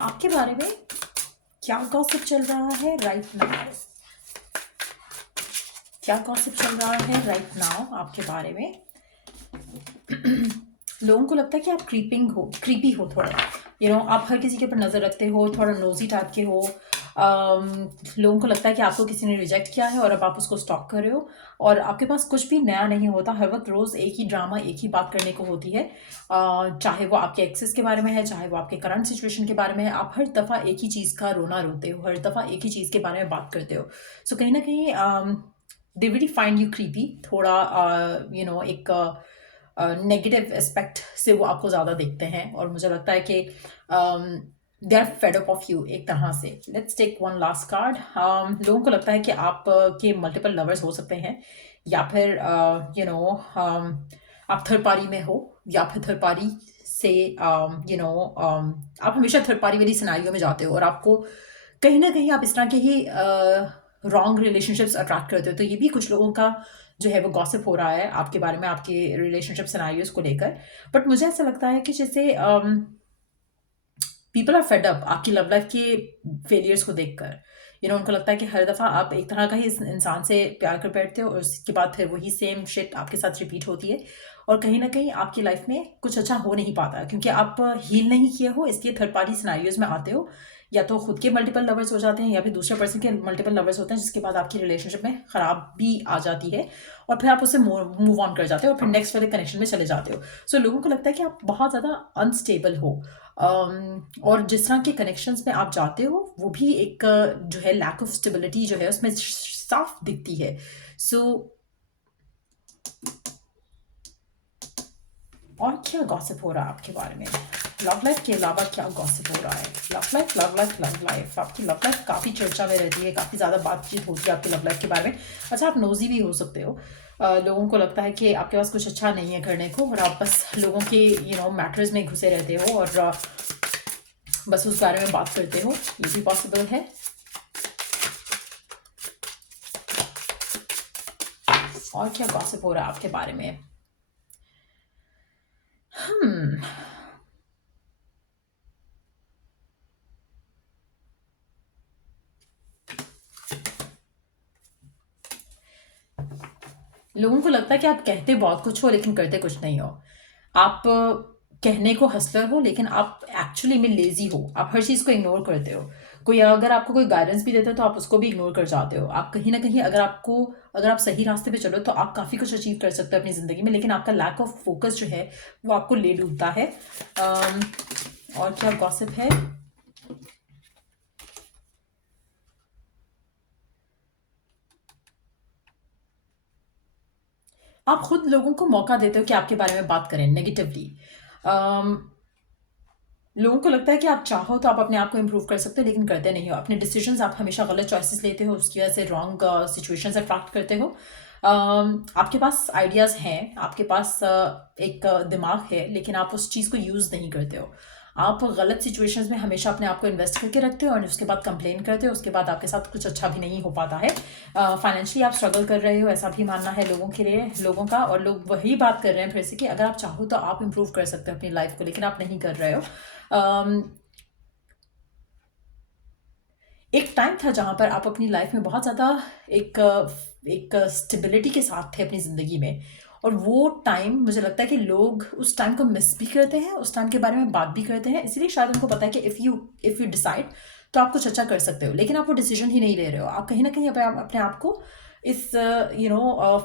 आपके बारे में क्या गॉसिप चल रहा है राइट नाउ? क्या गॉसिप चल रहा है राइट नाउ आपके बारे में? लोगों को लगता है कि आप क्रीपी हो थोड़ा। आप हर किसी के ऊपर नज़र रखते हो, थोड़ा नोजी टाइप के हो। लोगों को लगता है कि आपको किसी ने रिजेक्ट किया है और अब आप उसको स्टॉक कर रहे हो, और आपके पास कुछ भी नया नहीं होता। हर वक्त रोज़ एक ही ड्रामा, एक ही बात करने को होती है। चाहे वो आपके एक्सेस के बारे में है, चाहे वो आपके करंट सिचुएशन के बारे में है, आप हर दफ़ा एक ही चीज़ का रोना रोते हो, हर दफ़ा एक ही चीज़ के बारे में बात करते हो। सो कहीं ना कहीं they really find you creepy थोड़ा। एक नेगेटिव एस्पेक्ट से वो आपको ज़्यादा देखते हैं, और मुझे लगता है कि they are fed up of you एक तरह से। Let's take one last card. लोगों को लगता है कि आप के मल्टीपल लवर्स हो सकते हैं, या फिर आप थर्ड पार्टी में हो, या फिर थर्ड पार्टी से आप हमेशा थर्ड पार्टी वाली सिनारियो में जाते हो, और आपको कहीं ना कहीं आप इस तरह के ही रॉन्ग रिलेशनशिप्स अट्रैक्ट करते हो। तो ये भी कुछ लोगों का जो है वो गॉसिप हो रहा है आपके बारे में, आपके रिलेशनशिप सिनारियोस को लेकर। बट मुझे ऐसा लगता है कि जैसे पीपल आर फेड अप आपकी लव लाइफ के फेलियर्स को देखकर। उनको लगता है कि हर दफ़ा आप एक तरह का ही इस इंसान से प्यार कर बैठते हो, और उसके बाद फिर वही सेम शिट आपके साथ रिपीट होती है, और कहीं ना कहीं आपकी लाइफ में कुछ अच्छा हो नहीं पाता, क्योंकि आप हील नहीं किए हो, इसलिए थर्ड पार्टी सिनारियोज में आते हो। या तो खुद के मल्टीपल लवर्स हो जाते हैं, या फिर दूसरे पर्सन के मल्टीपल लवर्स होते हैं, जिसके बाद आपकी रिलेशनशिप में खराबी आ जाती है, और फिर आप उससे मूव ऑन कर जाते हो, और फिर नेक्स्ट वाले कनेक्शन में चले जाते हो। सो लोगों को लगता है कि आप बहुत ज़्यादा अनस्टेबल हो। और जिस तरह के कनेक्शंस में आप जाते हो, वो भी एक जो है लैक ऑफ स्टेबिलिटी जो है उसमें साफ दिखती है। सो और क्या गॉसिप हो रहा है आपके बारे में? लव लाइफ के अलावा क्या गॉसिप हो रहा है? लव लाइफ आपकी लव लाइफ काफ़ी चर्चा में रहती है, काफ़ी ज़्यादा बातचीत होती है आपकी लव लाइफ के बारे में। अच्छा, आप नोजी भी हो सकते हो। लोगों को लगता है कि आपके पास कुछ अच्छा नहीं है करने को, और आप बस लोगों के मैटर्स में घुसे रहते हो, और बस उस बारे में बात करते हो। ये भी पॉसिबल है। और क्या गॉसिप हो रहा है आपके बारे में? लोगों को लगता है कि आप कहते बहुत कुछ हो लेकिन करते कुछ नहीं हो। आप कहने को हसलर हो, लेकिन आप एक्चुअली में लेजी हो। आप हर चीज़ को इग्नोर करते हो। कोई अगर आपको कोई गाइडेंस भी देता है तो आप उसको भी इग्नोर कर जाते हो। आप कहीं ना कहीं अगर आप सही रास्ते पे चलो तो आप काफ़ी कुछ अचीव कर सकते हो अपनी ज़िंदगी में, लेकिन आपका लैक ऑफ फोकस जो है वो आपको ले डूबता है। और क्या गॉसिप है? आप खुद लोगों को मौका देते हो कि आपके बारे में बात करें नेगेटिवली। लोगों को लगता है कि आप चाहो तो आप अपने आप को इम्प्रूव कर सकते हो, लेकिन करते नहीं हो। अपने डिसीजंस आप हमेशा गलत चॉइसेस लेते हो, उसकी वजह से रॉन्ग सिचुएशंस अट्रैक्ट करते हो। आपके पास आइडियाज़ हैं, आपके पास एक दिमाग है, लेकिन आप उस चीज़ को यूज़ नहीं करते हो। आप गलत सिचुएशंस में हमेशा अपने आप को इन्वेस्ट करके रखते हो, और उसके बाद कंप्लेन करते हो, उसके बाद आपके साथ कुछ अच्छा भी नहीं हो पाता है। फाइनेंशियली आप स्ट्रगल कर रहे हो, ऐसा भी मानना है लोगों का, और लोग वही बात कर रहे हैं फिर से कि अगर आप चाहो तो आप इम्प्रूव कर सकते हो अपनी लाइफ को, लेकिन आप नहीं कर रहे हो। एक टाइम था जहाँ पर आप अपनी लाइफ में बहुत ज़्यादा एक एक स्टेबिलिटी के साथ थे अपनी ज़िंदगी में, और वो टाइम मुझे लगता है कि लोग उस टाइम को मिस भी करते हैं, उस टाइम के बारे में बात भी करते हैं, इसीलिए शायद उनको पता है कि इफ़ यू डिसाइड तो आप कुछ अच्छा कर सकते हो, लेकिन आप वो डिसीजन ही नहीं ले रहे हो। आप कहीं ना कहीं अपने आप को इस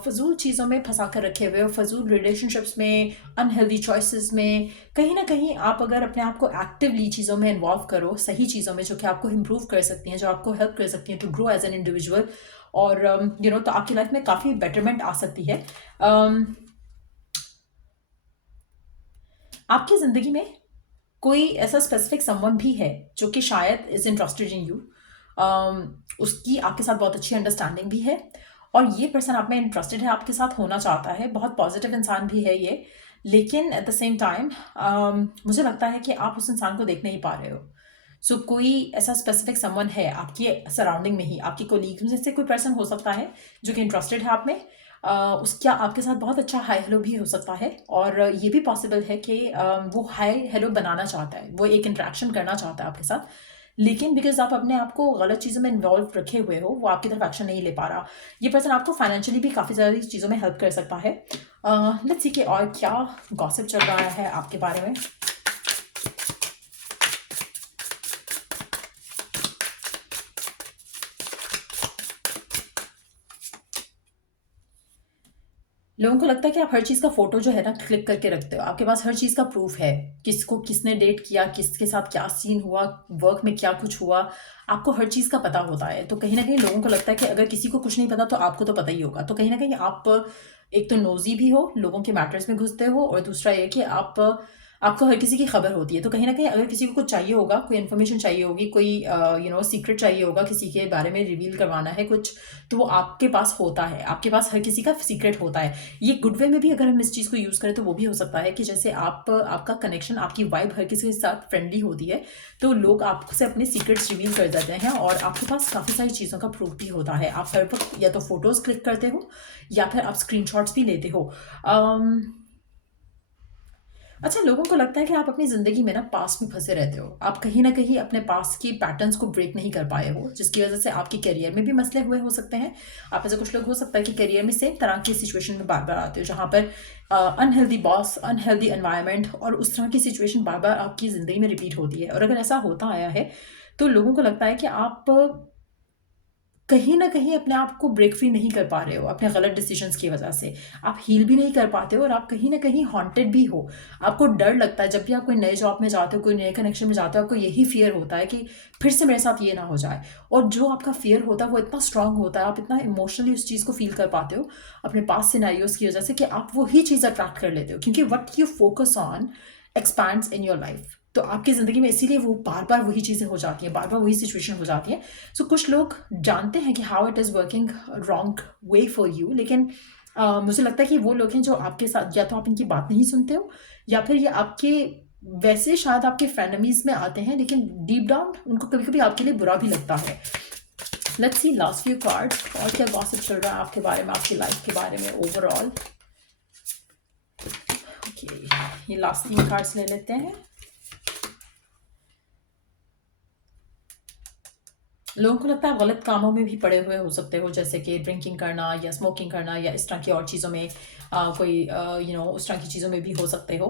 फजूल चीज़ों में फंसा कर रखे हुए हो, फजूल रिलेशनशिप्स में, अनहेल्दी चॉइसेस में। कहीं ना कहीं आप अगर अपने आप को एक्टिवली चीज़ों में इन्वॉल्व करो, सही चीज़ों में जो कि आपको इम्प्रूव कर सकती हैं, जो आपको हेल्प कर सकती हैं to grow as an individual, और तो आपकी लाइफ में काफ़ी बेटरमेंट आ सकती है। आपकी ज़िंदगी में कोई ऐसा स्पेसिफिक समवन भी है जो कि शायद इज इंटरेस्टेड इन यू। उसकी आपके साथ बहुत अच्छी अंडरस्टैंडिंग भी है, और ये पर्सन आप में इंटरेस्टेड है, आपके साथ होना चाहता है, बहुत पॉजिटिव इंसान भी है ये। लेकिन एट द सेम टाइम मुझे लगता है कि आप उस इंसान को देख नहीं पा रहे हो। सो कोई ऐसा स्पेसिफिक समवन है आपके सराउंडिंग में ही, आपकी कोलीग में से कोई पर्सन हो सकता है जो कि इंटरेस्टेड है आप में, उसका आपके साथ बहुत अच्छा हाय हेलो भी हो सकता है, और ये भी पॉसिबल है कि वो हाय हेलो बनाना चाहता है, वो एक इंटरेक्शन करना चाहता है आपके साथ, लेकिन बिकॉज आप अपने आप को गलत चीज़ों में इन्वॉल्व रखे हुए हो, वो आपकी तरफ एक्शन नहीं ले पा रहा। ये पर्सन आपको फाइनेंशियली भी काफ़ी सारी चीज़ों में हेल्प कर सकता है। लेट्स सी कि और क्या गॉसिप चल रहा है आपके बारे में। लोगों को लगता है कि आप हर चीज़ का फोटो जो है ना क्लिक करके रखते हो, आपके पास हर चीज़ का प्रूफ है, किसको किसने डेट किया, किसके साथ क्या सीन हुआ, वर्क में क्या कुछ हुआ, आपको हर चीज़ का पता होता है। तो कहीं ना कहीं लोगों को लगता है कि अगर किसी को कुछ नहीं पता तो आपको तो पता ही होगा। तो कहीं ना कहीं आप एक तो नोजी भी हो, लोगों के मैटर्स में घुसते हो, और दूसरा ये कि आपको हर किसी की खबर होती है। तो कहीं ना कहीं अगर किसी को कुछ चाहिए होगा, कोई इन्फॉर्मेशन चाहिए होगी, कोई सीक्रेट चाहिए होगा, किसी के बारे में रिवील करवाना है कुछ, तो वो आपके पास होता है, आपके पास हर किसी का सीक्रेट होता है। ये गुड वे में भी अगर हम इस चीज़ को यूज़ करें तो वो भी हो सकता है कि जैसे आपका कनेक्शन, आपकी वाइब हर किसी के साथ फ्रेंडली होती है, तो लोग आपसे अपने सीक्रेट्स रिवील कर देते हैं, और आपके पास काफ़ी सारी चीज़ों का प्रूफ भी होता है। आप हर वक्त या तो फोटोज़ क्लिक करते हो, या फिर आप स्क्रीनशॉट्स भी लेते हो। अच्छा, लोगों को लगता है कि आप अपनी ज़िंदगी में ना पास्ट में फंसे रहते हो, आप कहीं ना कहीं अपने पास्ट की पैटर्न्स को ब्रेक नहीं कर पाए हो, जिसकी वजह से आपके करियर में भी मसले हुए हो सकते हैं। आप ऐसे कुछ लोग हो सकता है कि करियर में सेम तरह की सिचुएशन में बार बार आते हो, जहाँ पर अनहेल्दी बॉस, अनहेल्दी एनवायरनमेंट और उस तरह की सिचुएशन बार बार आपकी ज़िंदगी में रिपीट होती है। और अगर ऐसा होता आया है तो लोगों को लगता है कि आप कहीं न कहीं अपने आप को ब्रेक फ्री नहीं कर पा रहे हो, अपने गलत डिसीज़न्स की वज़ह से। आप हील भी नहीं कर पाते हो, और आप कहीं न कहीं हॉन्टेड भी हो। आपको डर लगता है जब भी आप कोई नए जॉब में जाते हो, कोई नए कनेक्शन में जाते हो, आपको यही फ़ियर होता है कि फिर से मेरे साथ ये ना हो जाए। और जो आपका फ़ियर होता है वो इतना स्ट्रॉन्ग होता है, आप इतना इमोशनली उस चीज़ को फ़ील कर पाते हो अपने पास्ट सिनेरियोज़ की वज़ह से, कि आप वही चीज़ अट्रैक्ट कर लेते हो, क्योंकि what you focus on expands in your life. तो आपकी ज़िंदगी में इसीलिए वो बार-बार वही चीज़ें हो जाती हैं, बार-बार वही सिचुएशन हो जाती है। सो कुछ लोग जानते हैं कि how it is working wrong way for you, लेकिन मुझे लगता है कि वो लोग हैं जो आपके साथ, या तो आप इनकी बात नहीं सुनते हो, या फिर ये आपके वैसे शायद आपके फ्रेनेमीज़ में आते हैं, लेकिन डीप डाउन उनको कभी-कभी आपके लिए बुरा भी लगता है। Let's see last few cards, और क्या गॉसिप चल रहा है आपके बारे में, आपकी लाइफ के बारे में ओवरऑल। ओके, ये लास्ट 3 कार्ड्स ले लेते हैं। लोगों को लगता है आप गलत कामों में भी पड़े हुए हो सकते हो, जैसे कि ड्रिंकिंग करना या स्मोकिंग करना, या इस तरह की और चीज़ों में कोई उस तरह की चीज़ों में भी हो सकते हो,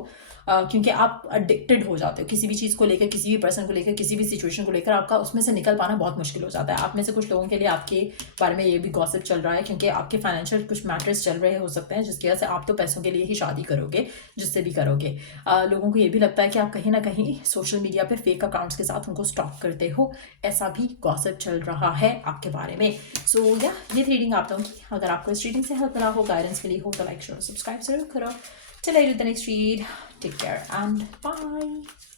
क्योंकि आप एडिक्टेड हो जाते हो किसी भी चीज़ को लेकर, किसी भी पर्सन को लेकर, किसी भी सिचुएशन को लेकर, आपका उसमें से निकल पाना बहुत मुश्किल हो जाता है। आप में से कुछ लोगों के लिए आपके बारे में ये भी गॉसिप चल रहा है, क्योंकि आपके फाइनेंशियल कुछ मैटर्स चल रहे हो सकते हैं, जिसकी वजह से आप तो पैसों के लिए ही शादी करोगे, जिससे भी करोगे। लोगों को ये भी लगता है कि आप कहीं ना कहीं सोशल मीडिया पे फेक अकाउंट्स के साथ उनको स्टॉक करते हो, ऐसा भी गॉसिप चल रहा है आपके बारे में। सो या ये रीडिंग आप लोगों की, अगर आपको इस रीडिंग से हेल्प मिला हो, गाइडेंस मिली हो, तो लाइक शेयर सब्सक्राइब जरूर करो। चलिए the next read, take care and bye.